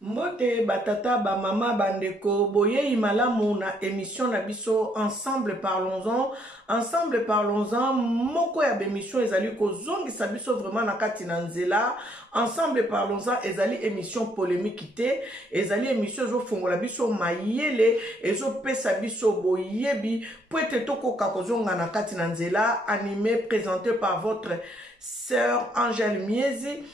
Mbote batata ba mama bandeko boye imalamu na émission na biso ensemble parlons-en moko ya émission ezali kozongisa biso vraiment na kati na nzela ensemble parlons-en ezali émission polémique te ezali émission zo fongola biso mayele ezo pesa biso boyebi po ete tokoka kozonga na kati na nzela animé présenté par votre sœur Angèle Miezi.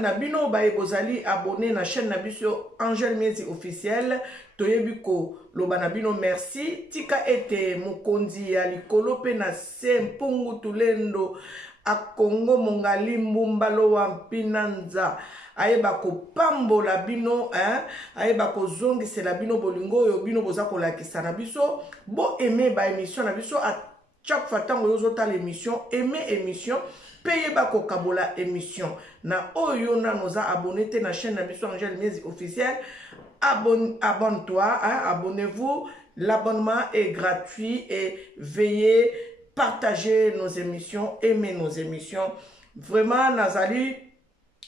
Nabino baye bozali abonné na chaîne Nabiso Angèle Miezi officiel toyebiko loba nabino merci tika ete mukonzi ya likolo pe na se mpungu tulendo a Congo mongali mbumbalo wa mpinanza ayeba kopambola bino ayeba kozongisela bino bolingo oyo bino boza kolakisa na biso bo aimer ba émission na biso à chaque fois tango yozota l'émission aimer émission payez bako kabola émission na oyo na noza abonné te na chaîne na biso Angèle Miezi officiel abonne-toi abonnez-vous, l'abonnement est gratuit et veuillez partager nos émissions, aimer nos émissions vraiment nazali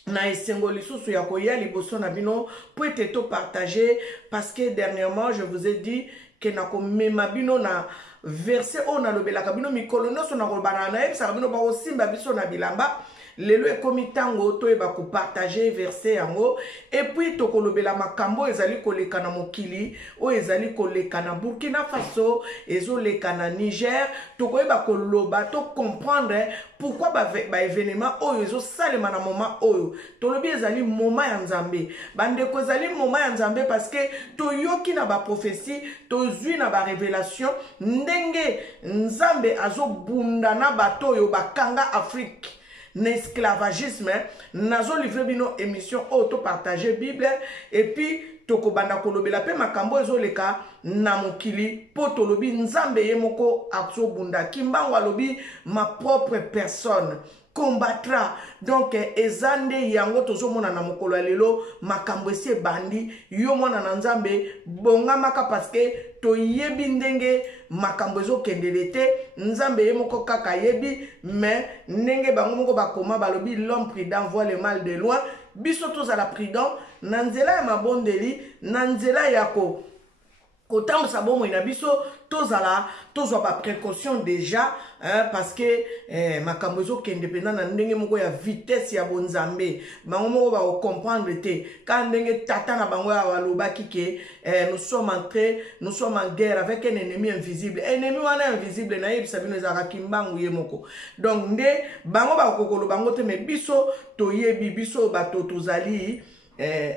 na esengo lisusu ya koya liboso na bino po ete to partager parce que dernièrement je vous ai dit que na komema bino na verset on a lobelaka bino mikolo nyonso na kolobana na yebisaka bino bakosimba biso na bilamba lelo ekomi tango toyeba kopartage verset yango epuis tokolobela makambo ezali koleka na mokili oyo ezali koleka na Burkina Faso ezoleka na Niger tokoyeba koloba to comprendre pourquoi ba événement oyo ezosalema na moment oyo tolobi ezali moment ya Nzambe bandeko ezali moment ya Nzambe parce que toyoki na ba prophétie tozwi na ba révélation ndenge Nzambe azobunda na bato oyo bakanga Afrique n'esclavagisme nazo livre bino émission auto partager Bible et puis tokobanda kolobela pe makambo ezoleka na mokili po tolobi Nzambe ye moko azobunda kimbango alobi ma propre personne combattra donc ezande yango tozomona na mokolo ya lelo makambo ese bandi yo mwana na Nzambe bongamaka parce que toyebi ndenge makambo ezokendele te Nzambe ye moko kaka yebi mais ndenge bango moko bakoma balobi l'homme prudent voit le mal de loin biso tozala prudent na nzela ya mabondeli na nzela ya kotambusa bomoi na biso tozwa ba précaution déjà parce que makambo ezokende pena na ndenge moko ya vitesse ya bonzambe bango moko ba comprendre te ka ndenge tata na bango ya walobaki ke nous sommes en guerre avec un ennemi invisible wana invisible na yebisa bino ezaka kimbangu ye moko donc nde bango ba kokolo bango te me biso toyebi biso bato tozali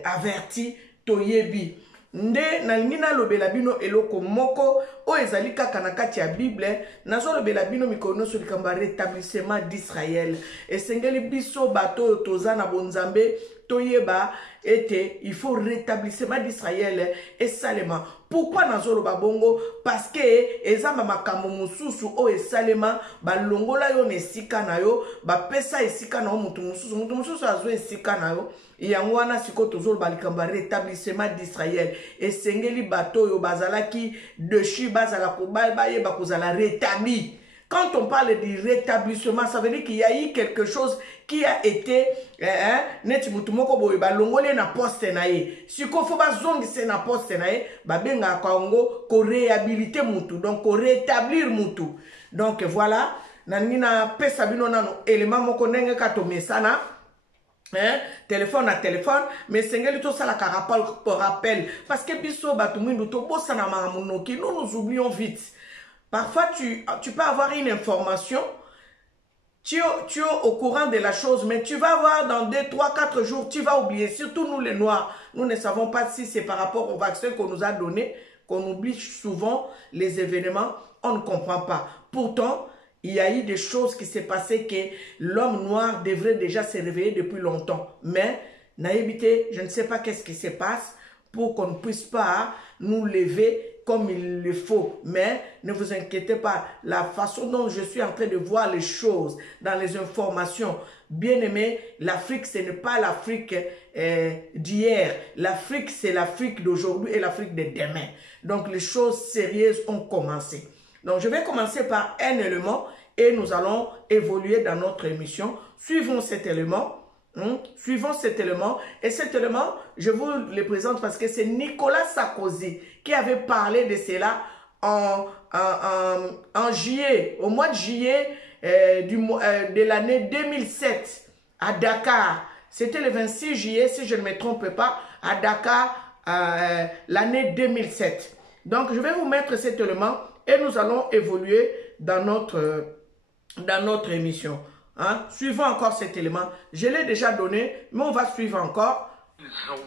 averti toyebi nde nalingi nalobela bino eloko moko oyo ezali kaka na kati ya Bible nazolobela bino mikolo nyonso likambo ya rétablissement d'Israël esengeli biso bato oyo toza na bonzambe toyeba ete il faut rétablissement d'Israël esalema pourquoi nazoloba bongo parce que ezamba makambo mususu oyo esalema balongola yo na esika na yo bapesa esika na yo mutu mususu azwa esika na yo yango wana siko tozoloba likambo ya rétablissement d'Israël esengeli bato oyo bazalaki dessus bazala kobayeba kozala rétabli. Quand on parle du rétablissement, ça veut dire qu'il y a eu quelque chose qui a été neti mutu moko boye balongole na poste na ye siko fo bazongise na poste na ye babenga kaongo ko réhabiliter mutu donc ko rétablir mutu donc voilà nanina pesa bino nano élément moko ndenge kato mesana téléphone à téléphone mais sengeli to sala ka rappel parce que biso batu mwindu to bossa na mamunoki nous oublions vite. Parfois, tu peux avoir une information, tu es au courant de la chose, mais tu vas voir dans 2, 3, 4 jours, tu vas oublier. Surtout nous les Noirs, nous ne savons pas si c'est par rapport au vaccin qu'on nous a donné, qu'on oublie souvent les événements, on ne comprend pas. Pourtant, il y a eu des choses qui s'est passées que l'homme noir devrait déjà se réveiller depuis longtemps. Mais, naïveté, je ne sais pas qu'est-ce qui se passe pour qu'on ne puisse pas nous lever comme il le faut. Mais ne vous inquiétez pas, la façon dont je suis en train de voir les choses dans les informations, bien aimé, l'Afrique ce n'est pas l'Afrique d'hier. L'Afrique c'est l'Afrique d'aujourd'hui et l'Afrique de demain. Donc les choses sérieuses ont commencé. Donc je vais commencer par un élément et nous allons évoluer dans notre émission. Suivons cet élément Suivons cet élément. Et cet élément, je vous le présente parce que c'est Nicolas Sarkozy qui avait parlé de cela en juillet, au mois de juillet de l'année 2007 à Dakar. C'était le 26 juillet, si je ne me trompe pas, à Dakar, l'année 2007. Donc, je vais vous mettre cet élément et nous allons évoluer dans notre émission. Suivons encore cet élément. Je l'ai déjà donné, mais on va suivre encore. Ils ont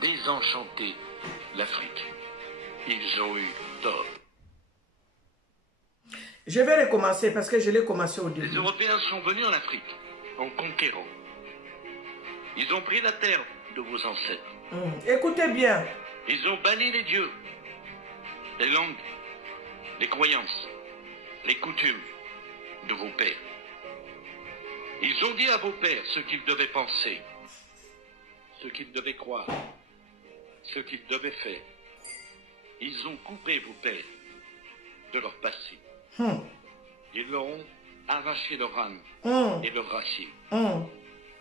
désenchanté l'Afrique. Ils ont eu tort. Je vais recommencer parce que je l'ai commencé au début. Les Européens sont venus en Afrique en conquérant. Ils ont pris la terre de vos ancêtres. Écoutez bien. Ils ont banni les dieux, les langues, les croyances, les coutumes de vos pères. Ils ont dit à vos pères ce qu'ils devaient penser, ce qu'ils devaient croire, ce qu'ils devaient faire. Ils ont coupé vos pères de leur passé. Ils leur ont arraché leur âme et leur racine.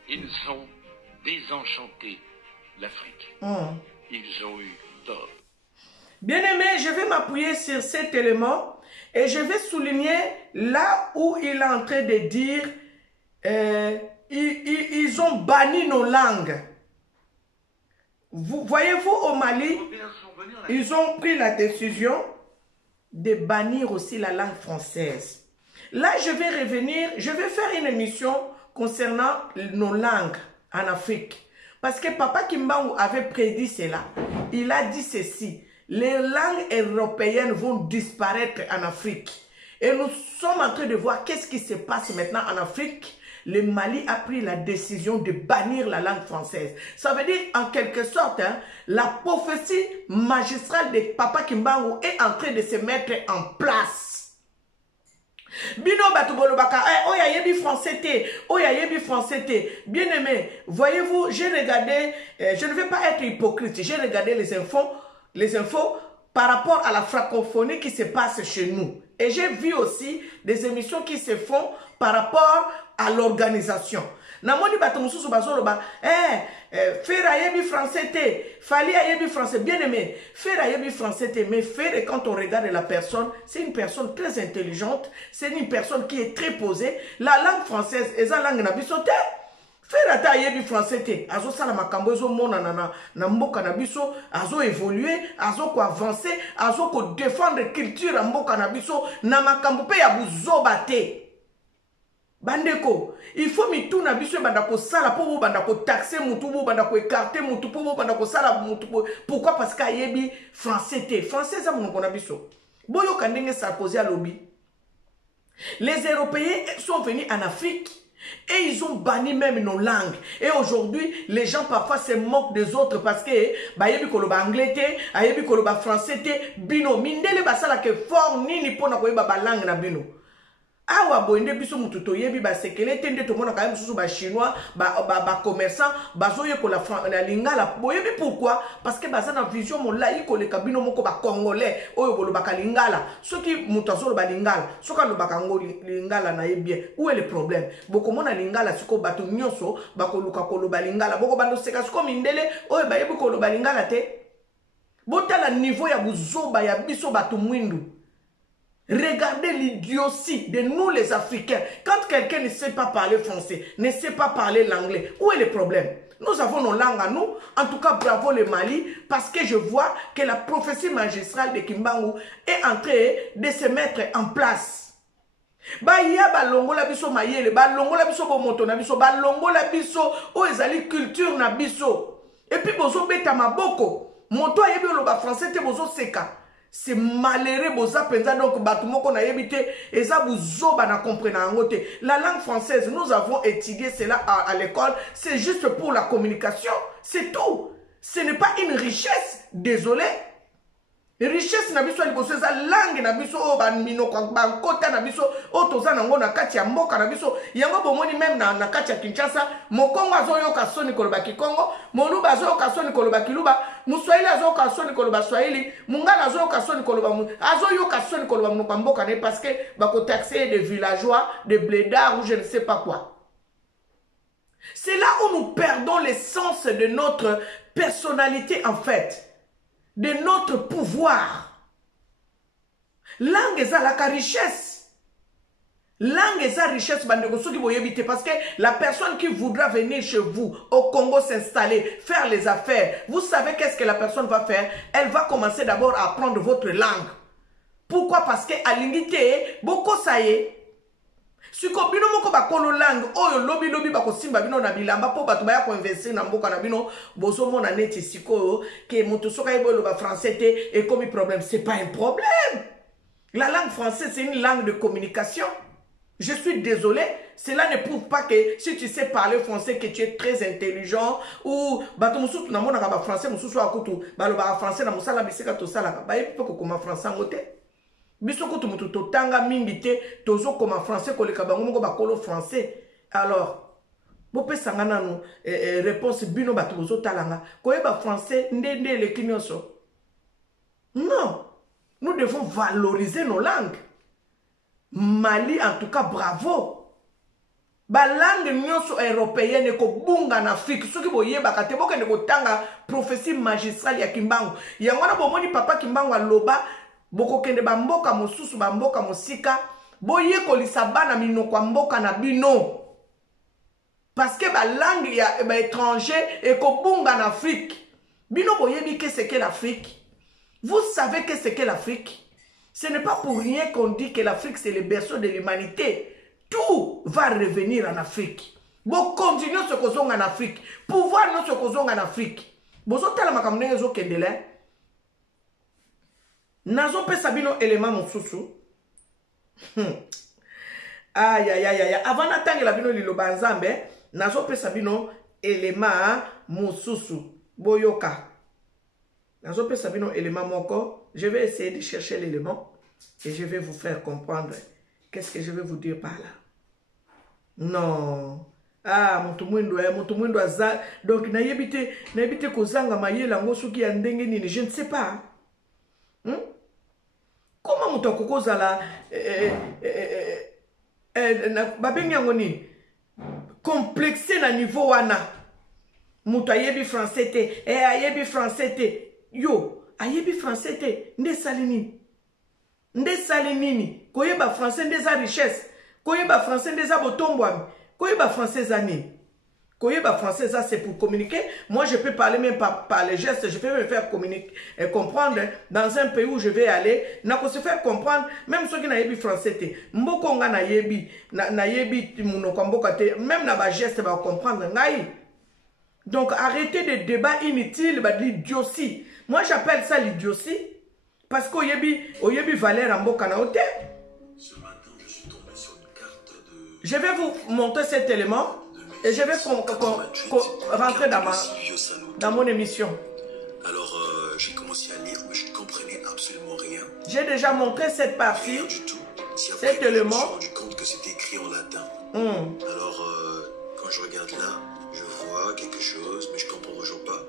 Ils ont désenchanté l'Afrique. Ils ont eu tort. Bien-aimé, je vais m'appuyer sur cet élément et je vais souligner là où il est en train de dire ils ont banni nos langues. Voyez-vous, au Mali, ils ont pris la décision de bannir aussi la langue française. Là, je vais revenir, je vais faire une émission concernant nos langues en Afrique. Parce que Papa Kimbangu avait prédit cela. Il a dit ceci: les langues européennes vont disparaître en Afrique. Et nous sommes en train de voir qu'est-ce qui se passe maintenant en Afrique. Le Mali a pris la décision de bannir la langue française. Ça veut dire, en quelque sorte, la prophétie magistrale de Papa Kimbangu est en train de se mettre en place. Bino Batubolobaka, oya yebi français te, oya yebi français te. Bien aimé, voyez-vous, j'ai regardé, je ne vais pas être hypocrite, j'ai regardé les infos par rapport à la francophonie qui se passe chez nous. Et j'ai vu aussi des émissions qui se font par rapport à l'organisation. Namoni batomususu bazoloba, faire ayebi français te, fali ayebi français, bien aimé, faire ayebi français te, mais faire, quand on regarde la personne, c'est une personne très intelligente, c'est une personne qui est très posée. La langue française, et la langue nabisote, faire ata ayebi français te, azo sala makambo ezo mona na mboka na biso, azo évoluer, azo ko avancer, azo ko défendre culture mboka na biso, na makambo pe ya buzoba te. Bandeko, il faut mitou na biso banda ko sala po banda ko taxer mutu bo banda ko écarter mutu po banda ko sala mutu. Pourquoi? Parce que ayebi français te. Français ça mon na biso. Boyo kandenge Sarkozy lobby. Les Européens sont venus en Afrique et ils ont banni même nos langues. Et aujourd'hui, les gens parfois se moquent des autres parce que bayebi koloba anglais te, ayebi koloba français te, bino mindele basala ke fort nini pona ko yeba ba langue na bino. Awa boende biso mututo yebi ba sekele tende to mona ka mususu ba chinois ba commerçant bazoye ko la lingala boyebi pourquoi? Parce que baza na vision mon la iko le kabino moko ba congolais oyo boloba ka lingala soki mutu azolo ba lingala soka lo ba kango lingala na yebie où est le problème? Boko mona lingala siko bato nyonso ba ko luka ko lo ba lingala boko bando seka siko mindele oyo ba yebi ko lo ba lingala te botala niveau ya buzoba ya biso bato mwindu. Regardez l'idiotie de nous les Africains. Quand quelqu'un ne sait pas parler français, ne sait pas parler l'anglais, où est le problème? Nous avons nos langues à nous. En tout cas, bravo le Mali, parce que je vois que la prophétie magistrale de Kimbangu est en train de se mettre en place. Ba ya ba longo la biso mayele, ba longo la biso bomoto na biso, ba longo la biso o ezali culture na biso. Et puis bozo beta maboko, moto ayebi oloba français te bozo seka. C'est malheureux boza penza donc batumoko na yebite eza buzoba na comprendre ngote. La langue française, nous avons étudié cela à l'école, c'est juste pour la communication, c'est tout. Ce n'est pas une richesse, désolé. Richesse na biso liboso eza langue na biso o ba mino kwa ba kota na biso o toza nango na kati ya mboka na biso yango bomoni même na kati ya Kinshasa mokongo azoyoka soni koloba Kikongo moluba azoyoka soni koloba Kiluba muswahili azoyoka soni koloba Swahili mungala azoyoka soni koloba azoyoka soni koloba mnoka mboka ne parce que bako taxer des villageois des blédards ou je ne sais pas quoi. C'est là où nous perdons l'essence de notre personnalité en fait, de notre pouvoir. Langue est la richesse. Langue est sa richesse, parce que la personne qui voudra venir chez vous, au Congo, s'installer, faire les affaires, vous savez qu'est-ce que la personne va faire? Elle va commencer d'abord à apprendre votre langue. Pourquoi? Parce que à l'ingité, beaucoup ça y est. Si vous avez une langue, oh lobby lobby bako simba bino na bilamba po batu baya ko investir na mboka na bino bozo mona neti siko ke mutu soka yebo lo ba français te et comme problème, c'est pas un problème. La langue française c'est une langue de communication. Je suis désolé, cela ne prouve pas que si tu sais parler français que tu es très intelligent ou bato musutu na mona ba français mususu akutu ba lo ba français na musala bisika to sala ba yepi ko koma français ngote. Biso kutu mutu to tanga mingi te tozo koma français ko leka bango moko ba kolo français. Alors bope sangana no réponse bino bato bozo talanga ko yeba français ndende le kinyoso. Non, nous devons valoriser nos langues. Mali, en tout cas, bravo. Ba langue nyonso européenne ko bunga na Afrique. Soki boye bakate boke ne ko tanga prophétie magistrale ya Kimbangu. Yangwana bomoni papa Kimbangu aloba boko kende ba mboka mosusu ba mboka mosika boye ko lisabana minoko mboka na bino. Parce que ba langue ya ba étranger et ko bunga en Afrique. Bino boye bi que c'est que l'Afrique. Vous savez que c'est que l'Afrique. Ce n'est pas pour rien qu'on dit que l'Afrique c'est le berceau de l'humanité. Tout va revenir en Afrique. Bon, continuons ce qu'on en Afrique. Pouvoir nous ce qu'on en Afrique. Bon, ça tellement comme nous sommes kendele. Nazo pe sabino élément mon sousou. Aïe aïe aïe aïe. Avant d'attendre la bino lilo banzambe, nazo pe sabino élément mon sousou. Boyoka. Nazo pe sabino élément moko. Je vais essayer de chercher l'élément et je vais vous faire comprendre qu'est-ce que je vais vous dire par là. Non. Ah, mutumwindo aza. Donc, naibite kozanga mayela ngosuki ya ndenge nini, je ne sais pas. Comment mutoko zala babengi yango nini? Complexé na niveau wana. Mutu ayebi français te, ayebi français te. Yo. Ayebi français te, nde salinini. Nde salinini. Koyeba français nde za richesse. Koyeba français nde za botombwami. Koyeba français za nini. Koyeba français ça c'est pour communiquer. Moi je peux parler même par les gestes, je peux me faire communiquer et comprendre dans un pays où je vais aller. Nako se faire comprendre même ceux qui na yebi français te. Mboko nga na yebi munoko mboka te, même na ba geste ba comprendre ngai. Donc arrêtez des débats inutiles, bah l'idiotie. Moi j'appelle ça l'idiotie parce qu'au yebi valeur en boka na ote. Ce matin, je suis tombé sur une carte de... Je vais vous montrer cet élément et je vais rentrer dans mon émission. Alors j'ai commencé à lire mais je ne comprenais absolument rien. J'ai déjà montré cette partie. Rien du tout. Cet élément. Je me suis rendu compte que c'était écrit en latin. Alors quand je regarde là, je vois quelque chose, mais je ne comprends toujours pas.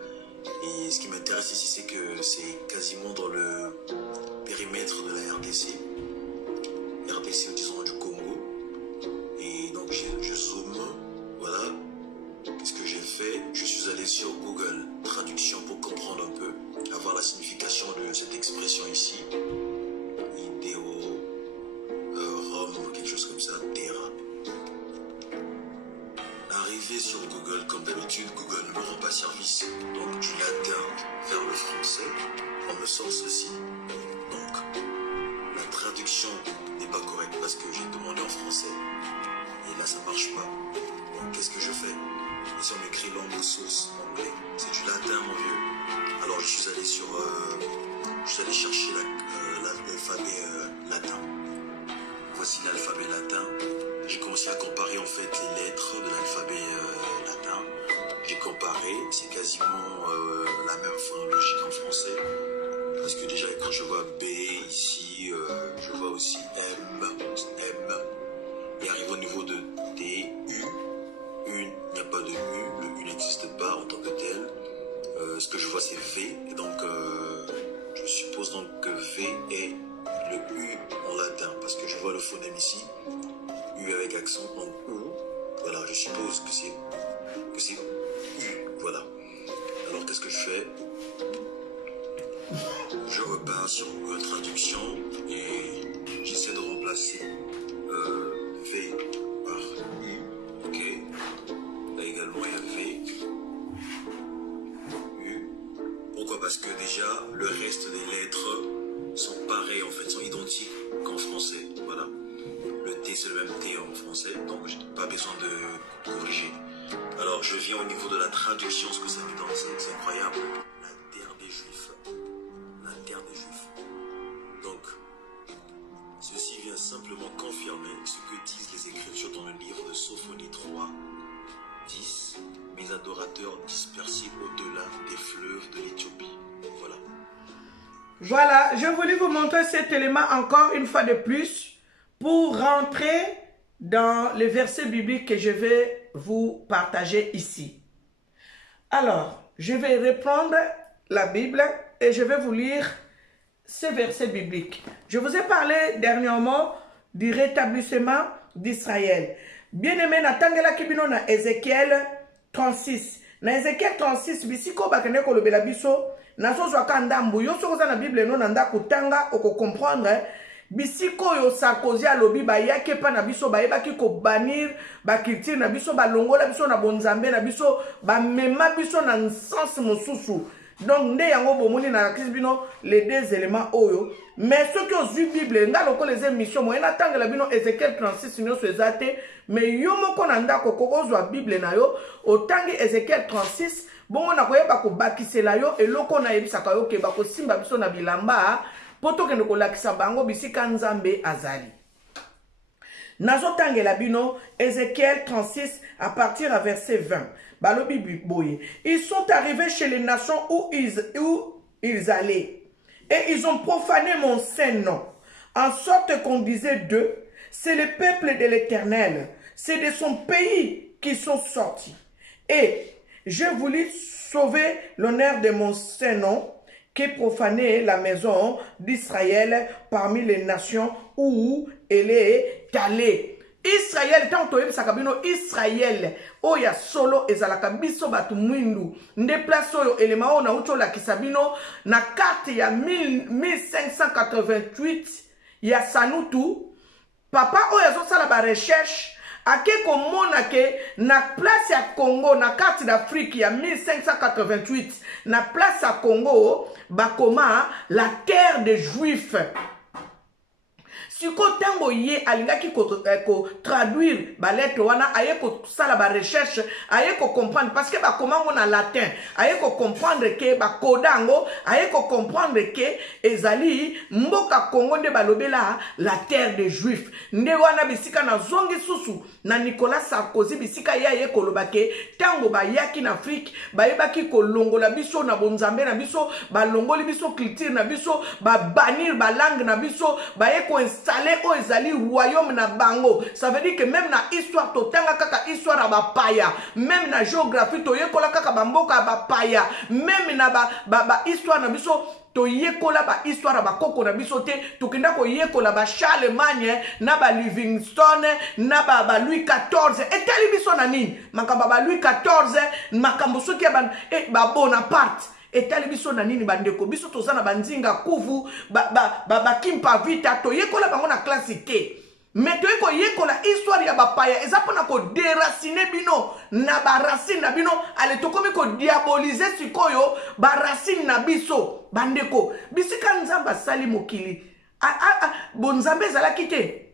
Et ce qui m'intéresse ici, c'est que c'est quasiment dans le périmètre de la RDC. RDC, disons, du Congo. Et donc, je zoome. Voilà. Qu'est-ce que j'ai fait? Je suis allé sur Google Traduction pour comprendre un peu, avoir la signification de cette expression ici. Idéo, Rome, quelque chose comme ça, Terra. Arrivé sur Google, comme d'habitude, Google ne me rend pas service. Donc du latin vers le français, on me sort ceci. Donc, la traduction n'est pas correcte parce que j'ai demandé en français. Et là, ça ne marche pas. Donc, qu'est-ce que je fais? Ici, on m'écrit langue source anglais. C'est du latin, mon vieux. Alors, je suis allé sur... je suis allé chercher l'alphabet latin. Voici l'alphabet latin. J'ai commencé à comparer en fait les lettres de l'alphabet latin. J'ai comparé, c'est quasiment la même phonologie qu'en français. Parce que déjà quand je vois B ici, je vois aussi M. Et arrive au niveau de D, U. Il n'y a pas de U, le U n'existe pas en tant que tel. Ce que je vois c'est V. Et donc je suppose donc que V est le U en latin. Parce que je vois le phonème ici. U avec accent, donc OU. Voilà, je suppose que c'est c'est U, voilà. Alors qu'est-ce que je fais? Je repars sur Google Traduction et j'essaie de remplacer V par U, ok. Là également il y a V, U. Pourquoi? Parce que déjà le reste des lettres sont pareilles en fait, sont identiques qu'en français, voilà. Le T c'est le même T en français, donc j'ai pas besoin de corriger. Alors je viens au niveau de la traduction, ce que ça me donne, c'est incroyable. La terre des Juifs. La terre des Juifs. Donc, ceci vient simplement confirmer ce que disent les Écritures dans le livre de Sophonie 3, 10, mes adorateurs dispersés au-delà des fleuves de l'Éthiopie. Voilà. Voilà, je voulais vous montrer cet élément encore une fois de plus pour rentrer dans les versets bibliques que je vais vous partager ici. Alors, je vais reprendre la Bible et je vais vous lire ces versets bibliques. Je vous ai parlé dernièrement du rétablissement d'Israël. Bien-aimé, natangela kibino na Ézéchiel 36. Na Ézéchiel 36, bisiko bakene ko lobela biso, na so zwaka ndambu yo soko za na Bible no nanda kutanga oko comprendre bisiko yo Sarkozy alobi ba yake pa na biso ba yebaki ko banir ba culture na biso ba longola biso na bonzambe na biso ba mema biso na sens mosusu. Donc nde yango bomoni na kisbino les deux éléments oyo. Mais ceux qui ont vu Bible nga loko les émissions mo ena tangela bino Ézéchiel 36 nyo sezate mais yo moko na ndako ko ozwa Bible na yo otangi Ézéchiel 36 bongo na koyeba ko bakisela yo eloko na yebisaka yo ke ba ko simba biso na bilamba poto kende ko lakisa bango bisika nzambe azali. Nazo tangela bino Ézéchiel 36 à partir à verset 20. Balobi boye. Ils sont arrivés chez les nations où ils allaient. Et ils ont profané mon saint nom. En sorte qu'on disait d'eux, c'est le peuple de l'Éternel. C'est de son pays qu'ils sont sortis. Et je voulus sauver l'honneur de mon saint nom, qui profanait la maison d'Israël parmi les nations où elle est allée. Israël, tant que sakabino Israël, oya solo ezalaka biso batu mwindu. Nde place oyo elema o na ucho la kisabino na carte ya 1588 ya Sanutu. Papa oya zo sala ba recherche ake komona ke na place ya Congo na carte d'Afrique ya 1588 na place ya Congo bakoma la terre des Juifs. Si ko tango ye alingaki ko traduire ba lettre wana aye ko sala ba recherche aye ko comprendre parce que ba komango na latin aye ko comprendre que ba kodango aye ko comprendre que ezali mboka Congo nde balobela la terre des Juifs nde wana bisika na zongi susu na Nicolas Sarkozy bisika ye ko lobake tango ba yaki na Afrique ba yebaki ko longola biso na bonzambe na biso ba longoli biso culture na biso ba banir ba langue na biso ba ye ko installer au ezali royaume na bango. Ça veut dire que même na histoire totanga kaka histoire à bapaya, même na géographie toyekola kaka bamboka bapaya, même na ba histoire na biso toyekola ba histoire à bakoko na biso te tokinda ko yekola ba Charlemagne na ba Livingstone na ba Louis XIV etali biso na nini makamba ba Louis XIV makambo soki ya ba Bonaparte etali biso na nini bandeko biso tozana banzinga kuvu ba kimpa vita toyekola bango na classe te mais toyeko yekola histoire ya bapaya eza pona ko déraciner bino na ba racine na bino ale tokomi ko diaboliser sikoyo ba racine na biso bandeko bisika nzamba sali mokili bonzambe zalaki te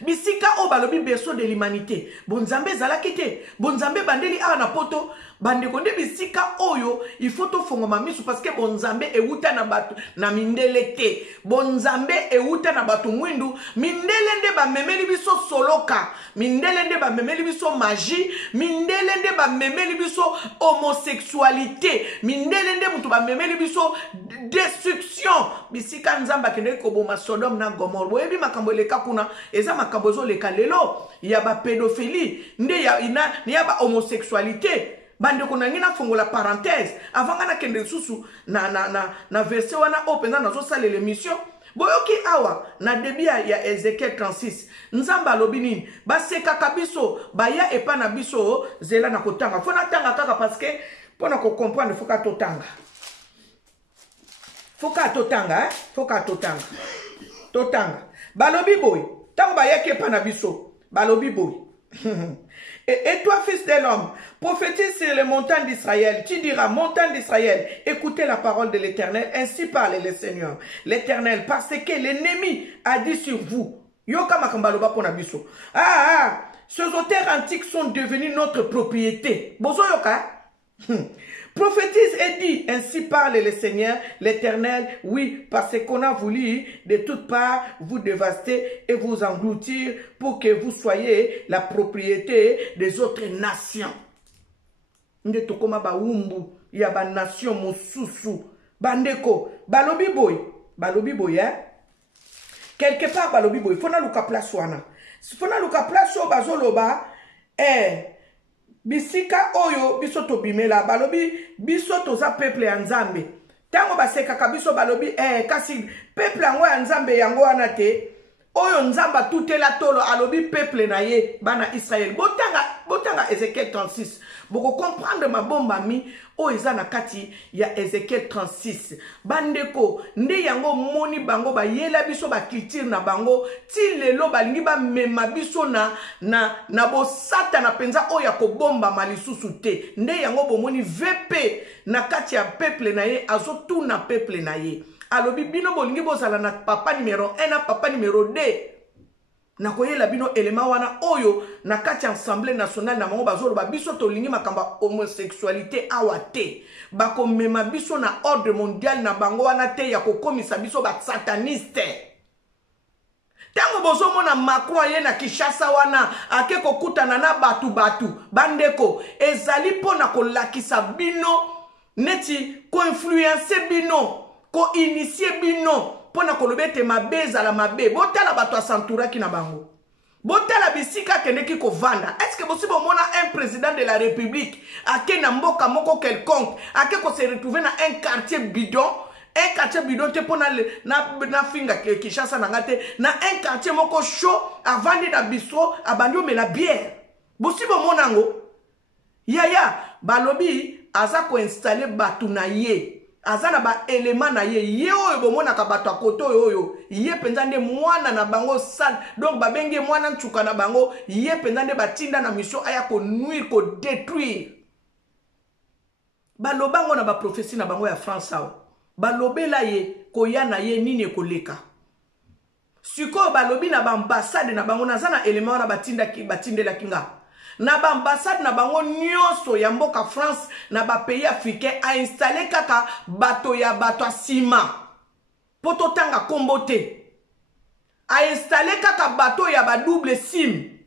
bisika o balobi berceau de l'humanité bonzambe zalaki te bonzambe bandeli a na poto bandeko nde bisika oyo il faut to fongoma misu parce que bonzambe euta na batu na mindele te bonzambe euta na batu mwindu mindele nde ba memeli biso soloka mindele nde ba memeli biso magie mindele nde ba memeli biso homosexualité mindele nde mutu ba memeli biso destruction bisika nzamba kende ko boma Sodome na Gomorrhe boyebi makambo leka kuna eza makambo zo leka lelo ya ba pédophilie nde ya ba homosexualité bande ko nangina fongola parenthèse avant kana kende susu na verset wana openza na zo sala l'émission boyoki awa na début ya Ezekiel 36 nzamba alobi nini basekaka biso baya epa na biso zela na kotanga fo na tanga kaka parce que pona ko comprendre foka totanga totanga balobi boy tango bayaki epa na biso balobi boy Et toi, fils de l'homme, prophétise sur les montagnes d'Israël. Tu diras, montagne d'Israël, écoutez la parole de l'Éternel. Ainsi parle le Seigneur, l'Éternel, parce que l'ennemi a dit sur vous. Ces auteurs antiques sont devenus notre propriété. Bozo yoka? Prophétise et dit, ainsi parle le Seigneur, l'Éternel, oui, parce qu'on a voulu de toutes parts vous dévaster et vous engloutir pour que vous soyez la propriété des autres nations. Nde tokoma ba umbu, ya ba nation mosusu, bandeko, balobi boy, hein? Quelque part balobi boy, fona luka place wana. Fona luka place o bazoloba, bisika oyo biso to bimela balobi biso toza peuple ya Nzambe tango basekaka biso balobi kasi peuple yango ya Nzambe yango wana te oyo Nzamba tutela tolo alobi peuple na ye bana Israël botanga Ezekiel 36 boko comprendre mabomba mi o eza na kati ya Ezekiel 36 bandeko nde yango moni bango ba yela biso ba culture na bango ti lelo balingi ba mema biso na bosata na penza o ya kobomba malisusu te nde yango bomoni VP na kati ya peuple na ye azotuna peuple na ye alobi bino bolingi bozala na papa numéro 1 na papa numéro 2 na koyela bino elema wana oyo na kati assemblée nationale na bango bazolo ba biso tolingi makamba homosexualité awa te bako mema biso na ordre mondial na bango wana te ya kokomisa biso ba sataniste tango bozo mona Macron ye na Kinshasa wana ake kokutana na batu bandeko ezali pona kolakisa bino neti ko influencer bino ko initier bino pona kolobete mabeza la mabe botala bato asantura ki na bango botala bisika kendeki ko vanda est-ce que possible mona un président de la République ake na mboka moko quelconque ake ko se retrouver na un quartier bidon te pona na finga Kinshasa na ngate na un quartier moko chaud avandi na bistrot abandi o mela bière possible mona ngo yaya balobi aza ko installer batu na ye azana ba élément na ye oyo bomona ka bato akoto oyo ye penza nde mwana na bango sal donc babenge mwana nchuka na bango ye penza nde batinda na mission aya ko nuire ko détruire balobango na ba prophétie na bango ya France awo balobela ye koya na ye nini koleka siko balobi na ba ambassade na bango na zana élément na batindela kinga na ba ambassade na bango nyonso ya mboka France na ba pays africain a installé kaka bato ya bato asima poto tanga kombo te a installé kaka bato ya ba double sim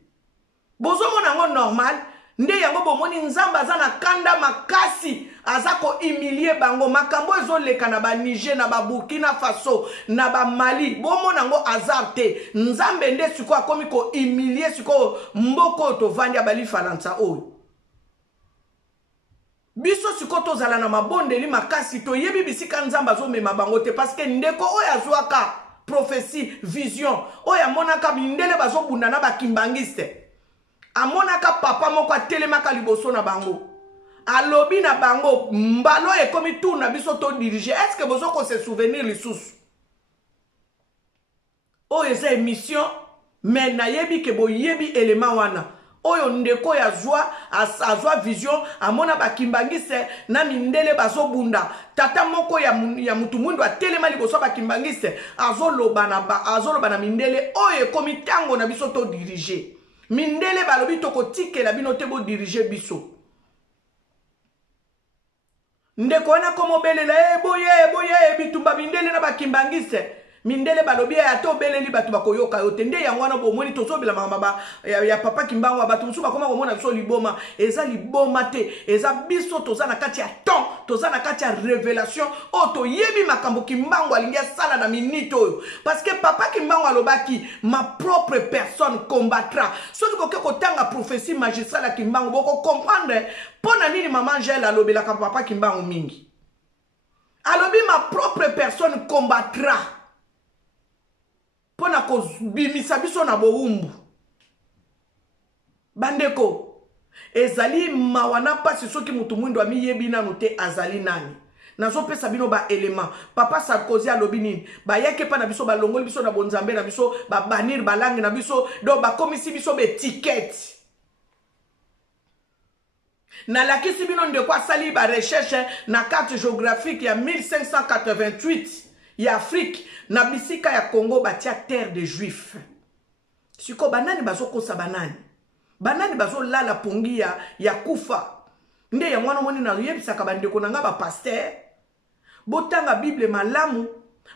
bozo mona ngo normal nde yango bomoni Nzamba za na kanda makasi azako humilier bango makambo ezoleka na ba Niger na ba Burkina Faso na ba Mali bomona ngo azarte Nzambe nde siko akomi ko humilier siko mboko to vandi abali falansa oyo biso siko tozala na mabondeli makasi to yebi bisika Nzamba zo mema bango te parce que ndeko oyo azwaka prophétie vision oyo monaka bindele bazo bunda na bakimbangiste amonaka papa moko atelemaka liboso na bango alobi na bango mbalo ekomi tout na biso to diriger est-ce que bozo ko se souvenir lisusu oyo eza émission mais na yebi ke boyebi élément wana oyo ndeko ya azwa vision amona bakimbangise na mindele bazobunda tata moko ya mutu mundu atelema liboso bakimbangise azoloba na mindele oyo ekomi tango na biso to diriger mindele balobi toko tikela bino te bo diriger biso ndeko wana komo belela boye bitumba mindele na bakimbangise mindele balobi ya to beleli batu bakoyoka yote nde yango wana bomoni tozobela mama ya papa kimbango batu musuba koma komona biso liboma eza liboma te eza biso toza na kati ya temps toza na kati ya révélation o to yebi makambo kimbango alingi sala na minute oyo parce que papa kimbango alobaki ma propre personne combattra soki boke kotanga prophétie magistrale ya kimbango boko comprendre pona nini maman Angèle alobela ka papa kimbango mingi alobi ma propre personne combattra pona ko bimisa biso na bowumbu. Bandeko, ezali mawana pasi soki mutu mwindu ami yebi nanu te azali nani. Nazo pesa bino ba élément. Papa Sarkozy alobi nini? Ba yeke pa na biso ba longoli biso na bonzambe na biso ba banir ba langue na biso do ba komisi biso be ticket. Na lakisi bino ndeko asali ba recherche na carte géographique ya 1588 ya Afrique na bisika ya Congo batia terre de juifs. Siko banani bazo kosa banani? Banani bazo lala pongi ya kufa. Nde ya mwana moni na yebisaka bandeko nanga ba pasteur. Botanga Bible malamu.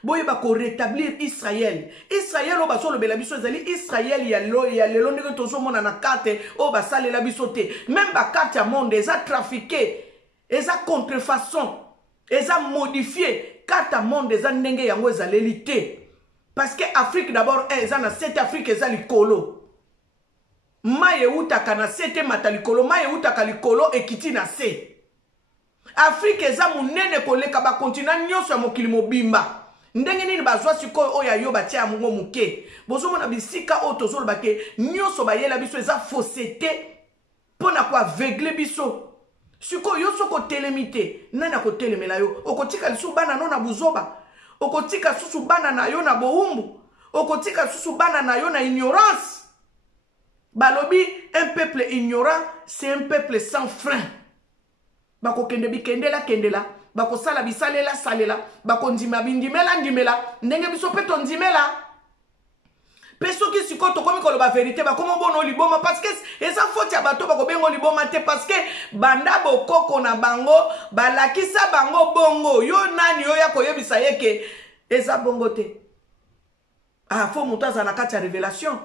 Boye ba ko rétablir Israël. Israël o ba solo bela biso ezali Israël ya lelo ndenge tozo mona na carte o ba sale la biso te. Même ba carte ya monde eza trafiqué, eza contrefaçon, eza modifié. Carte ya monde eza ndenge yango ezaleli te. Parce que Afrique d'abord eza na 7 Afrique eza likolo. Maye utaka na 7 mata likolo, maye utaka likolo ekiti na se. Afrique eza munene koleka ba continent nyonso ya mokili mobimba. Ndenge nini bazwa sikoyo oya yo batia mungo muke. Bozo mona bisika o tozolo bake nyonso bayela biso eza fausseté pona kwa aveugle biso. Sikoyo yo soko telemite, nani akotelemela yo? Okotika lisu bana no na buzoba. Okotika susu bana na yo na boumbu. Okotika susu bana na yo na ignorance. Balobi, un peuple ignorant, c'est un peuple sans frein. Bako kende bikendela kendela, bako sala bisalela salela, bako ndima bindimela ndimela, ndenge biso peto ndimela. Peso ki sikoto komi koloba vérité, bako mobono liboma, parce que esa faute ya bato bako bengo liboma te, parce que banda bokoko na bango, balakisa bango bongo, yo nani yo ya koyebisa yeke, esa bongo te. Ah, faut montaza na kati ya révélation.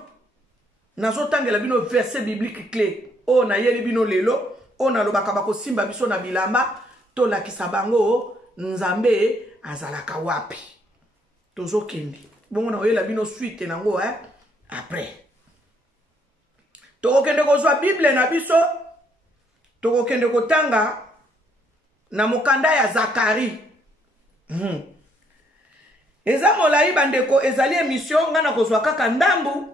Nazo tangela bino verset biblique clé. O na yeli bino lelo. O na lobaka bako simba biso na bilamba. To la kisabango. Nzambe azalaka wapi. Tozo kende. Bongo na oyela bino suite nango après. Toko kende kozwa Bible na biso. Toko kende kotanga na mokanda ya Zakari. Eza molai bandeko ezali émission ngana kozwa kaka ndambu.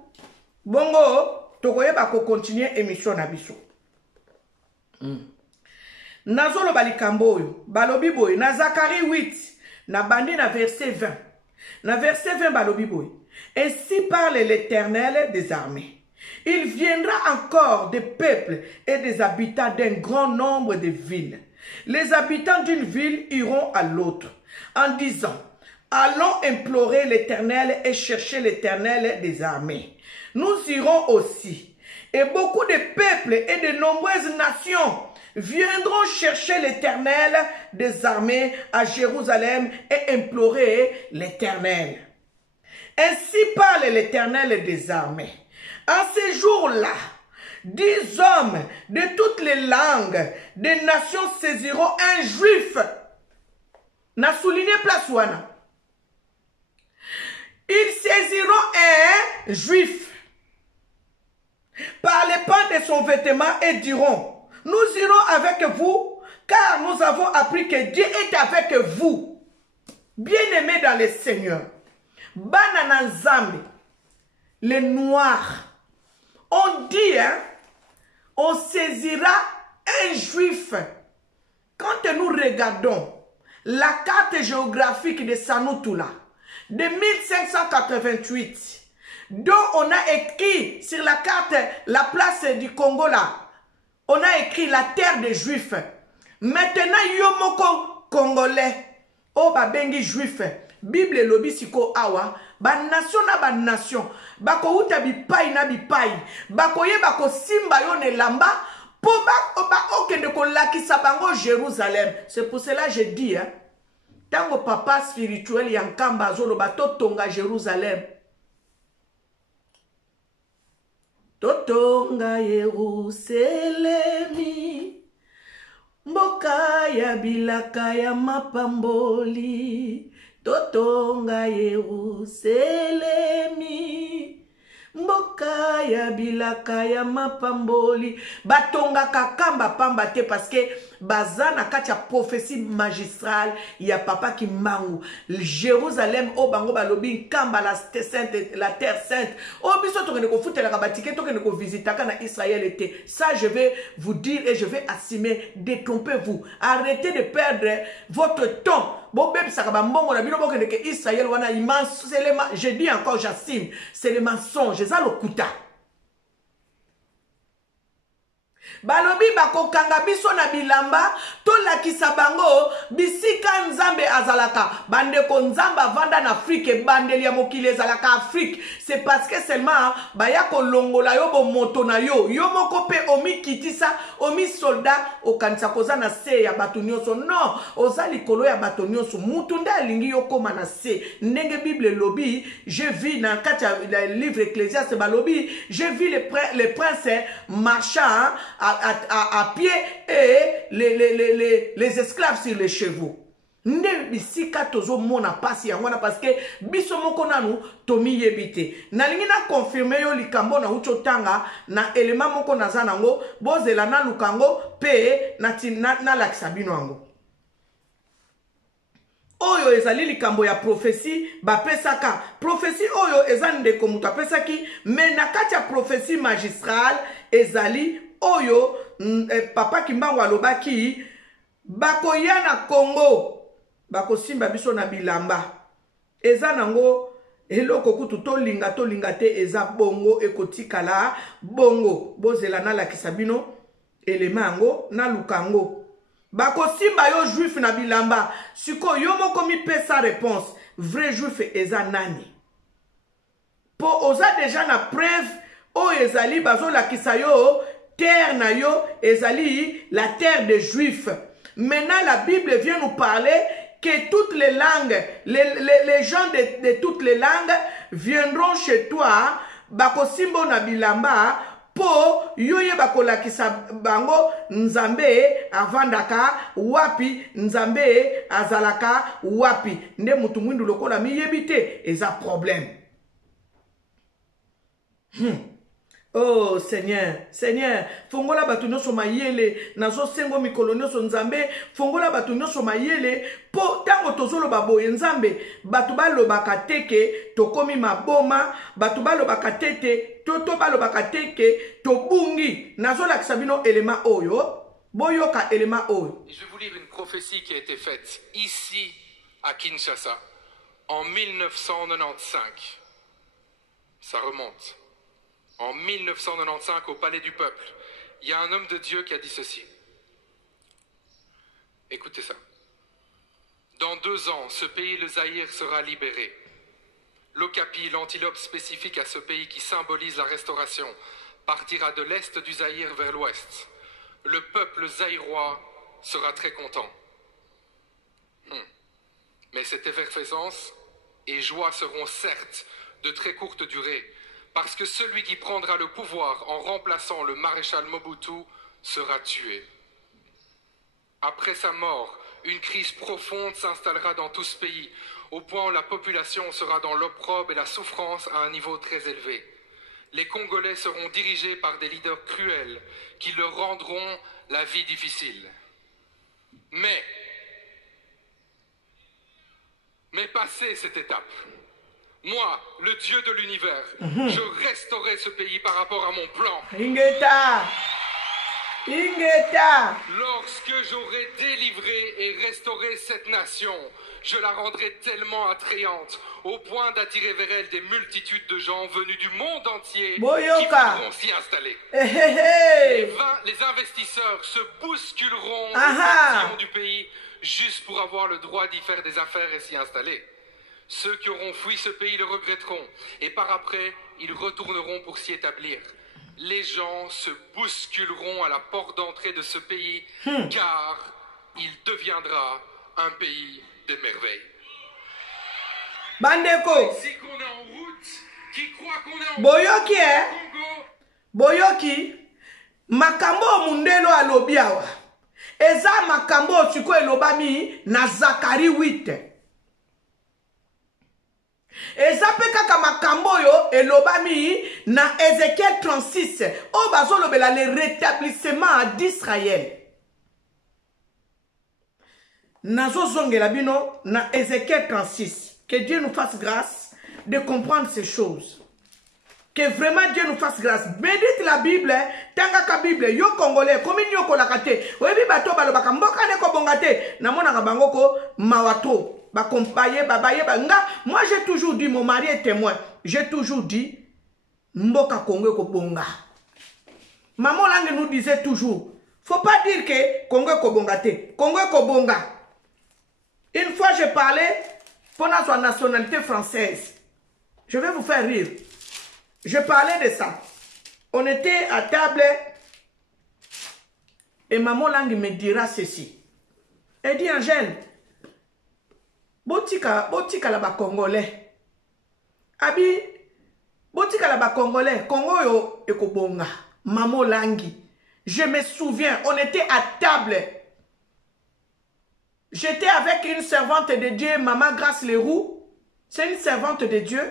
Bongo, tokoyeba ko continuer émission na biso. Nazolo balikamboyo, balobi boy, na Zacharie 8, na bandi na verset 20. Na verset 20 balobi boy. Ainsi parle l'Éternel des armées. Il viendra encore des peuples et des habitants d'un grand nombre de villes. Les habitants d'une ville iront à l'autre en disant, allons implorer l'Éternel et chercher l'Éternel des armées. Nous irons aussi. Et beaucoup de peuples et de nombreuses nations viendront chercher l'Éternel des armées à Jérusalem et implorer l'Éternel. Ainsi parle l'Éternel des armées. En ces jours-là, 10 hommes de toutes les langues des nations saisiront un juif. N'a souligné place wana. Ils saisiront un juif par les pans de son vêtement et diront, nous irons avec vous, car nous avons appris que Dieu est avec vous. Bien-aimés dans le Seigneur, Banana Nzambe, les Noirs, on dit, on saisira un juif. Quand nous regardons la carte géographique de Sanoutula, de 1588, dont on a écrit sur la carte la place du Congo là, on a écrit la terre des Juifs. Maintenant, yomoko Congolais, oh babengi Juif, Bible lobi siko awa, ba nation na ba nation, bako uta bipai na bipai, bako ye bako simba yo ne lamba, po ba okende ko lakisa bango Jérusalem. C'est pour cela que je dis, tango papa spirituel yankamba zolo bato tonga Jérusalem. Totonga Yerusalemi, mboka ya bilaka ya mapamboli. Totonga Yerusalemi, Mboka ya bilaka ya mapamboli batonga kakamba pamba te parce que bazana katia prophétie magistrale ya papa Kimbangu Jérusalem o bango balobi kamba la sainte la terre sainte o biso to ko futela ka batike to ko visiter kana Israël était ça je vais vous dire et je vais assumer détrompez-vous arrêtez de perdre votre temps. Bon bébé ça va mbongo na bino bokende ke Israël wana immense c'est le je dis encore j'assume c'est le mensonge ça le kuta balobi bakokanga biso na bilamba to lakisa bango bisika nzambe azalaka bandeko nzamba vanda na Afrique bandeli ya mokili ezalaka Afrique c'est parce que seulement baya kolongola yo bo moto na yo moko pe omi kitisa omi soldat okanisa koza na se ya bato nyonso non oza likolo ya bato nyonso mutu nde alingi yo koma na se ndenge Bible lobi je vis dans le livre Ecclésiaste balobi je vis les princes marchant à pied et les esclaves sur les chevaux. Nde bisika tozo mona pasi yangwana parce que biso moko nanu tomi yebite. Nalingi na confirmer yo likambo na uchotanga na elema moko nazanango bozela na lukango pe na lakisabino ango. Oyo ezali likambo ya prophétie bapesaka prophétie oyo ezande ko mutu apesaki mais na kati ya prophétie magistrale ezali oyo papa Kimbangu alobaki bakoya na Congo bakosimba biso na bilamba eza nango eloko kutu tolinga te eza bongo ekotikala bongo bozela na lakisa bino elema yango na lukango bakosimba yo juif na bilamba siko yo moko mipesa réponse vrai juif eza nani po oza déjà na preuve o ezali bazolakisa yo terre na yo ezali la terre des juifs. Maintenant la Bible vient nous parler que toutes les langues les gens de toutes les langues viendront chez toi bakosimbo na bilamba po yoye bakolakisa bango nzambe avandaka wapi nzambe azalaka wapi nde mutu mwindu lokola miyebite eza problème. Oh Seigneur, Seigneur, fongola batu nyonso mayele nazo sengo mikolo nyonso nzambe fongola batu nyonso mayele po tango tozoloba boye nzambe batu balobaka teke tokomi maboma batu balobaka tete to balobaka teke tobungi nazo lakisa bino elema oyo boyoka elema oyo. Je vais vous lire une prophétie qui a été faite ici à Kinshasa en 1995. Ça remonte. En 1995, au Palais du Peuple, il y a un homme de Dieu qui a dit ceci. Écoutez ça. Dans 2 ans, ce pays, le Zaïre, sera libéré. L'Okapi, l'antilope spécifique à ce pays qui symbolise la restauration, partira de l'est du Zaïre vers l'ouest. Le peuple zaïrois sera très content. Mais cette effervescence et joie seront certes de très courte durée, parce que celui qui prendra le pouvoir en remplaçant le maréchal Mobutu sera tué. Après sa mort, une crise profonde s'installera dans tout ce pays, au point où la population sera dans l'opprobre et la souffrance à un niveau très élevé. Les Congolais seront dirigés par des leaders cruels qui leur rendront la vie difficile. Mais passé cette étape, moi, le Dieu de l'univers, je restaurerai ce pays par rapport à mon plan. Lorsque j'aurai délivré et restauré cette nation, je la rendrai tellement attrayante, au point d'attirer vers elle des multitudes de gens venus du monde entier qui voudront s'y installer. Les investisseurs se bousculeront les actions du pays juste pour avoir le droit d'y faire des affaires et s'y installer. Ceux qui auront fui ce pays le regretteront, et par après, ils retourneront pour s'y établir. Les gens se bousculeront à la porte d'entrée de ce pays, car il deviendra un pays des merveilles. Bandeko, si qu'on est en route, qui croit qu'on est en Boyoki, Congo, Boyoki, makambo mundelo alobiawa. Eza makambo chiko elobami na Zakari 8. Ezape kaka makambo yo elobami na Ézéchiel 36. O bazolobela le rétablissement d'Israël. Nazo zongela bino na Ézéchiel 36. Que Dieu nous fasse grâce de comprendre ces choses. Que vraiment Dieu nous fasse grâce. Médite la Bible, tangaka Bible, yo congolais, comme yo kolakate. Webi bato balobaka mboka ne ko bongate. Namona bango ko mawato. Moi j'ai toujours dit, mon mari est témoin, j'ai toujours dit, mboka Congo ko bonga. Maman Langue nous disait toujours, faut pas dire que Congo ko bongate, Congo ko bonga. Une fois je parlais pendant sa nationalité française. Je vais vous faire rire. Je parlais de ça. On était à table et maman Langue me dira ceci. Elle dit, Angèle, botika la ba congolais. Abi botika la ba congolais. Congo yo ekobonga. Maman Langue. Je me souviens, on était à table. J'étais avec une servante de Dieu, Maman Grace Leroux. C'est une servante de Dieu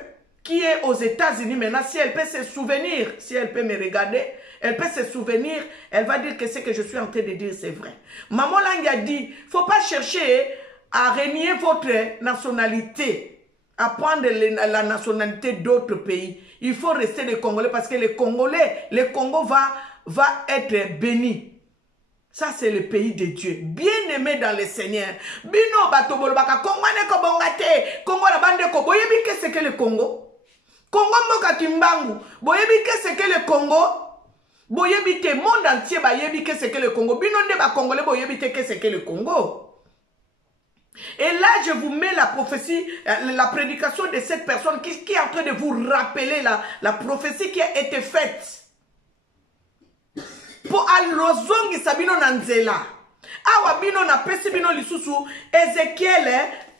qui est aux États-Unis maintenant. Si elle peut se souvenir, si elle peut me regarder, elle peut se souvenir, elle va dire que ce que je suis en train de dire, c'est vrai. Maman Langue a dit, il ne faut pas chercher à renier votre nationalité, à prendre la nationalité d'autres pays. Il faut rester les Congolais parce que les Congolais, le Congo va être béni. Ça, c'est le pays de Dieu. Bien aimé dans le Seigneur. Bino batobolo baka Congo ne ko bongate. Congo la bande ko. Boyebi qu'est-ce que le Congo? Congo moka kimbangu. Boyebi qu'est-ce que le Congo? Boyebi te monde entier bayebi qu'est-ce que le Congo? Bino ne ba Congolais boyebi te qu'est-ce que le Congo? Et là, je vous mets la prophétie, la prédication de cette personne qui est en train de vous rappeler la prophétie qui a été faite. Pour alozongi sabino nanzela. Awa bino na pesi bino lisusu Ézéchiel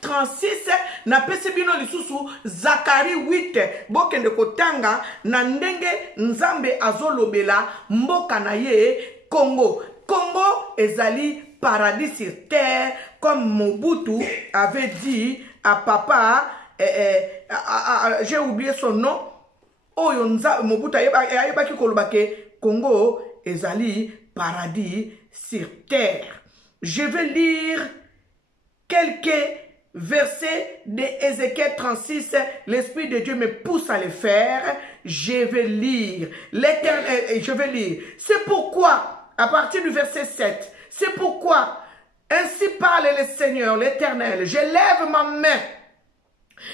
36 na pesi bino lisusu Zacharie 8 bokende kotanga na ndenge nzambe azolobela mboka na ye Congo. Congo ezali paradis sur terre comme Mobutu avait dit à papa j'ai oublié son nom. Oyo Mobutu ayebaki kolobake Congo ezali paradis sur terre. Je vais lire quelques versets de Ézéchiel 36. L'Esprit de Dieu me pousse à le faire. Je vais lire. Je vais lire. C'est pourquoi, à partir du verset 7, c'est pourquoi, ainsi parle le Seigneur, l'Éternel, je lève ma main.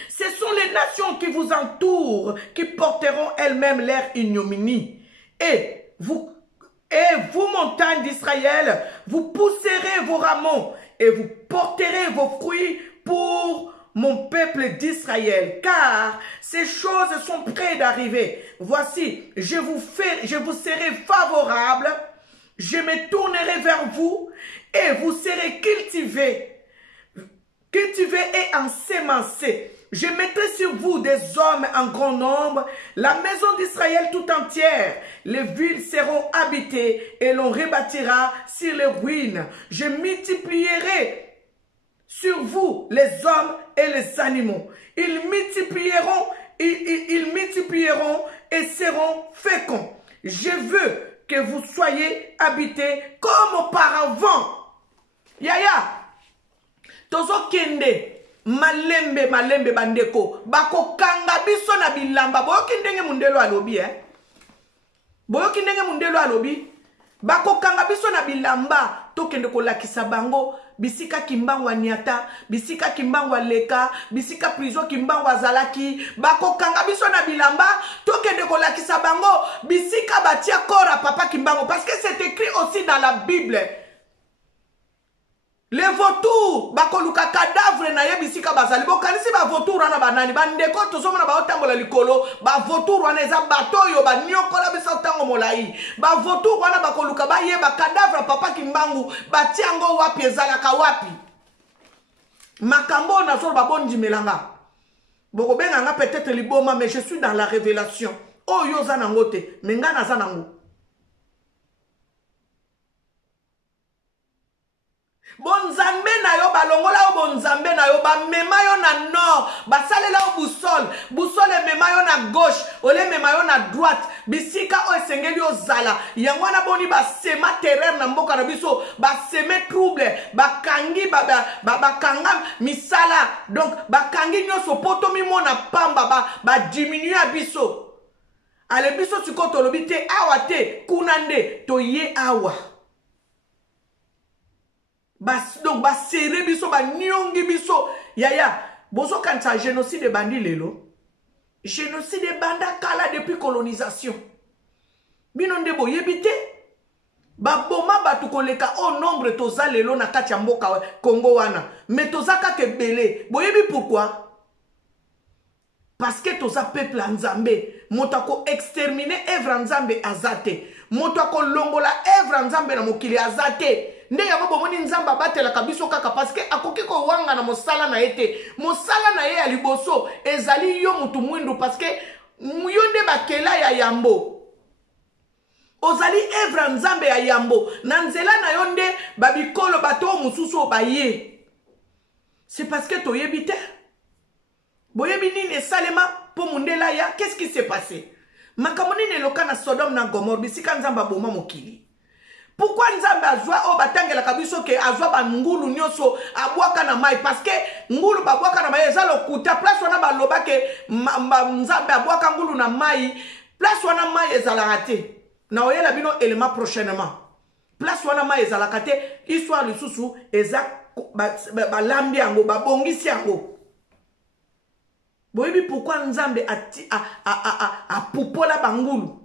Ce sont les nations qui vous entourent qui porteront elles-mêmes leur ignominie. Et vous, montagnes d'Israël, vous pousserez vos rameaux et vous porterez vos fruits pour mon peuple d'Israël, car ces choses sont près d'arriver. Voici, je vous serai favorable, je me tournerai vers vous et vous serez cultivés et ensemencés. Je mettrai sur vous des hommes en grand nombre, la maison d'Israël tout entière. Les villes seront habitées et l'on rebâtira sur les ruines. Je multiplierai sur vous les hommes et les animaux. Ils multiplieront et seront féconds. Je veux que vous soyez habités comme auparavant. Yaya, tozo kende. Malembe bandeko bako kanga biso na bilamba boyoki ndenge mundelo alobi boyoki ndenge mundelo alobi bako kanga biso na bilamba tokende kolakisa bango bisika kimbango niata bisika kimbango leka bisika prison kimbango azalaki bako kanga biso na bilamba tokende kolakisa bango bisika batia kora papa kimbango parce que c'est écrit aussi dans la Bible. Les vautours, bakoluka cadavre na yebisika bazali. Bokanisi ba vautour wana banani. Bandeko tozomona ba otambola likolo. Ba vautour wana eza batoyo ba nyokola bisa otango molai. Ba vautour wana bakoluka ba yeba cadavre papa kimbangu. Batiango wapi ezalaka wapi. Makambo na solo babondi melanga. Boko benga nga peut-être liboma mais je suis dans la révélation. Oh yo zanango te. Menga na zanango. Bonzambe na yo balongola yo bonzambe na yo ba mema yo na nord basalela o boussole emema yo na gauche ole emema yo na droite bisika o esengeli ozala yango wana boni basema terreur na mboka na biso baseme trouble bakangi bakanga misala donc bakangi nyonso poto mimona pamba badiminue biso ale biso siko tolobi te awa te kuna nde toye awa donc basere biso banyongi biso yaya bozo kanisa génocide bandi lelo génocide banda kala depuis colonisation bino nde boyebi te baboma batu koleka au nombre toza lelo na kati ya mboka Congo wana mais toza kaka ebele boyebi pourquoi parce que toza peuple ya Nzambe moto ako exterminer evra Nzambe azate moto ako longola evra Nzambe na mokili azate nde yango bomoni Nzambe abatelaka biso kaka parce que akoki kowanga na mosala na ye te mosala na ye ya liboso ezali yo mutu mwindu parce que yo nde bakela ya yambo ozali evra Nzambe ya yambo na nzela na yo nde babikolo bato mosusu baye c'est parce que toyebi te boyebi nini salema po mundela ya qu'est-ce qui s'est passé makambo nini eloka na Sodome na Gomorrhe bisika Nzambe aboma mokili. Pourquoi Nzambe azwa o batangela kabiso ke azwa ba ngulu nyonso abwaka na mai parce que ngulu babwaka na mai ezalo kuta place wana baloba ke Nzambe abwaka ngulu na mai place wana mai ezala te na oyela bino élément prochainement place wana mai ezala te histoire lisusu eza balambi yango babongisi yango boyebi pourquoi Nzambe a pupola bangulu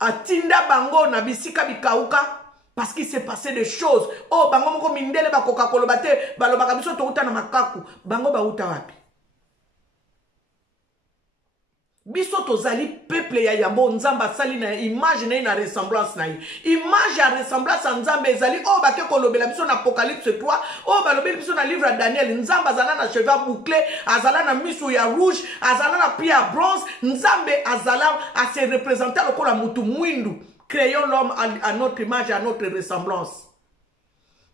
atinda bango na bisika bikauka parce qu'il s'est passé des choses. Oh, bango moko mindele ba Coca-Cola bate balobaka biso touta na makaku. Bango ba uta wapi? Biso tozali peuple ya yambo Nzamba sali na image na ressemblance na ye. Image ya ressemblance à Nzambe ezali oh ba ke kolobela biso na Apocalypse 3. Oh ba lobela biso na livre Daniel. Nzamba azala na cheveux bouclés, azala na miso ya rouge, azala na pied à bronze. Nzambe azala a se représenter lokola mutu mwindu. Créons l'homme à notre image et à notre ressemblance.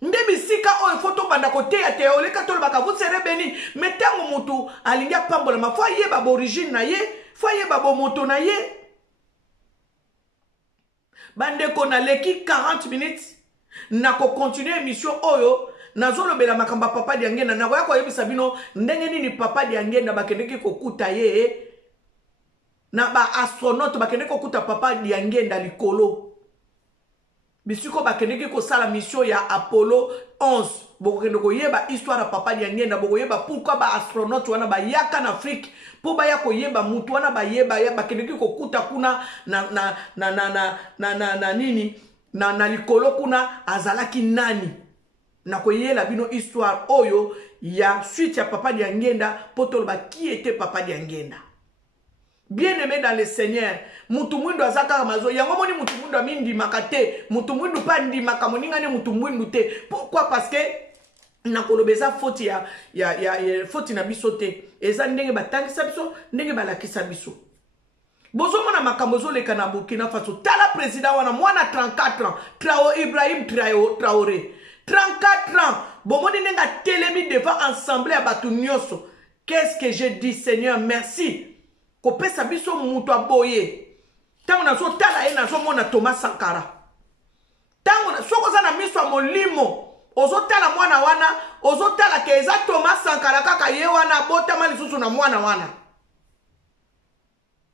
Ndebi sika o photo banda kote ya te oleka tolo baka vous serez béni. Metango mutu alingia pambola ma foi yeba origine na ye, foi yeba moto na ye. Bande ko na leki 40 minutes na ko continuer émission oyo nazolo bela makamba papa diangenda na ko yebisa bino ndenge nini papa diangenda bakendeki kokuta ye. Na ba astronaute bakende ko kuta papa diangenda likolo bisiko bakende ko sala mission ya Apollo 11 bokende ko yeba histoire ya papa diangenda boko yeba pourquoi ba astronaute wana ba yaka na Afrique po ba ya ko yeba mutu wana ba yeba ya bakende ko kuta kuna na nini na likolo kuna azalaki nani na ko yela bino histoire oyo ya suite ya papa diangenda potolo ba qui était papa diangenda. Bien-aimé dans le Seigneur, mutu mwindu azaka mazo yango moni mutu mwindu amindi makate mutu mwindu pa ndi makamoninga ne mutu mwindu te. Pourquoi? Parce que na kolobeza faute ya faute na biso te. Eza ndenge batangisa biso, ndenge balakisa biso. Bozo mona makambo zo leka na Burkina Faso. Tala président wana mwana 34 ans, Ibrahim Traoré. 34 ans. Bomoni nenga telemi devant assemblée à batu nyonso. Qu'est-ce que je dis Seigneur, merci. Kopesa biso mutu aboye. Tango nazo tala ye nazo mona Thomas Sankara. Tango soko za na miso molimo. Ozo tala mwana wana, ozo tala ke eza Thomas Sankara kaka ye wana bota mali susu na mwana wana.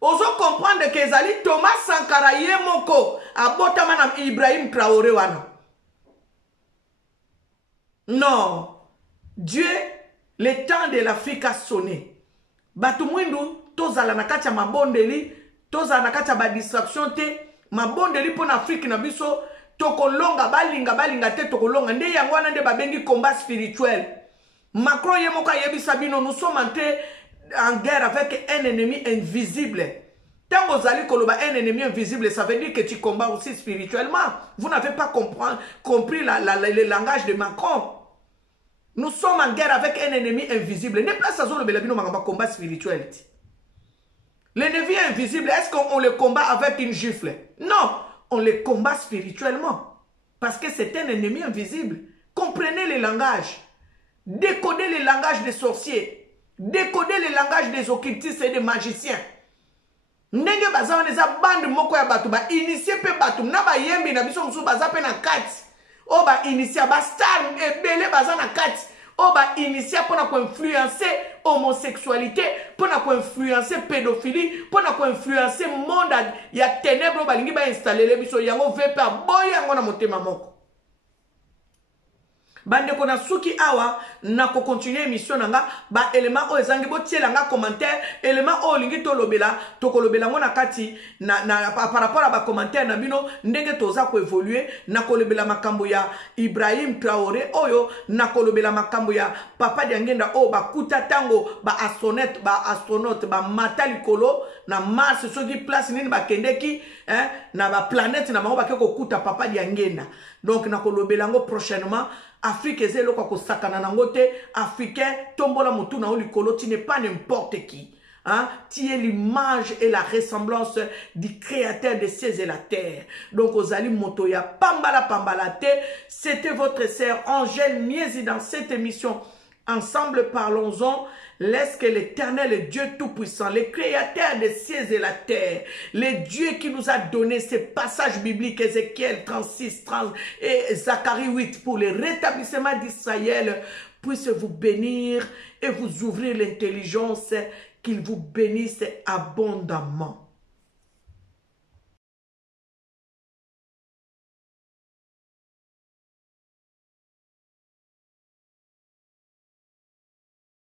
Ozo comprendre ke ezali Thomas Sankara ye moko abota mana Ibrahim Traoré wana. Non. Dieu, le temps de l'Afrique a sonné. Batu mwindu tozala na kati ya mabondeli, tozala na kati ya ba distraction te, mabondeli po na Afrique na biso, tokolonga balinga te tokolonga, nde yango wana nde babengi combat spirituel. Macron ye moko yebisa bino, nous sommes entrés en guerre avec un ennemi invisible. Tant vous allez koloba un ennemi invisible, ça veut dire que tu combats aussi spirituellement. Vous n'avez pas compris le langage de Macron. Nous sommes en guerre avec un ennemi invisible. Ne place à zone belabino magamba combat spirituel. L'ennemi invisible, est-ce qu'on le combat avec une gifle? Non, on le combat spirituellement. Parce que c'est un ennemi invisible. Comprenez les langages. Décodez les langages des sorciers. décoder le langage des occultistes et des magiciens. Ndenge baza eza bande moko ya bato ba initier pe bato na ba yembi na biso musu baza pe na kati. O ba initier ba star ebele baza na kati. O ba initier pona ko influencer homosexualité, pona ko influencer pédophilie, pona ko influencer monde ya ténèbres balingi ba installer le biso yango vepe boy yango na motema moko. Bande kona suki awa na ko continuer émission nanga ba élément o ezangi bo tiela nga commentaire élément o lingi to lobela to ko lobela ngona kati na par rapport à ba commentaire na bino ndenge toza ko évoluer na ko lobela makambo ya Ibrahim Traoré oyo na ko lobela makambo ya papa diangenda o ba kuta tango ba astronaute ba mata likolo na Mars soki place nini ba kendeki na ba planète na bango ba ke ko kuta papa diangenda donc na ko lobela ngo prochainement Afrique ezelo kwa kosakana nango te africain tombola mutu na olikolo tu n'es pas n'importe qui hein tu es l'image et la ressemblance du créateur des cieux et la terre donc ozali moto ya pambala te c'était votre sœur Angèle Miezi dans cette émission ensemble parlons-en. Laisse que l'Éternel, le Dieu Tout-Puissant, le Créateur des cieux et la terre, le Dieu qui nous a donné ces passages bibliques, Ézéchiel 36, 30 et Zacharie 8, pour le rétablissement d'Israël, puisse vous bénir et vous ouvrir l'intelligence, qu'il vous bénisse abondamment.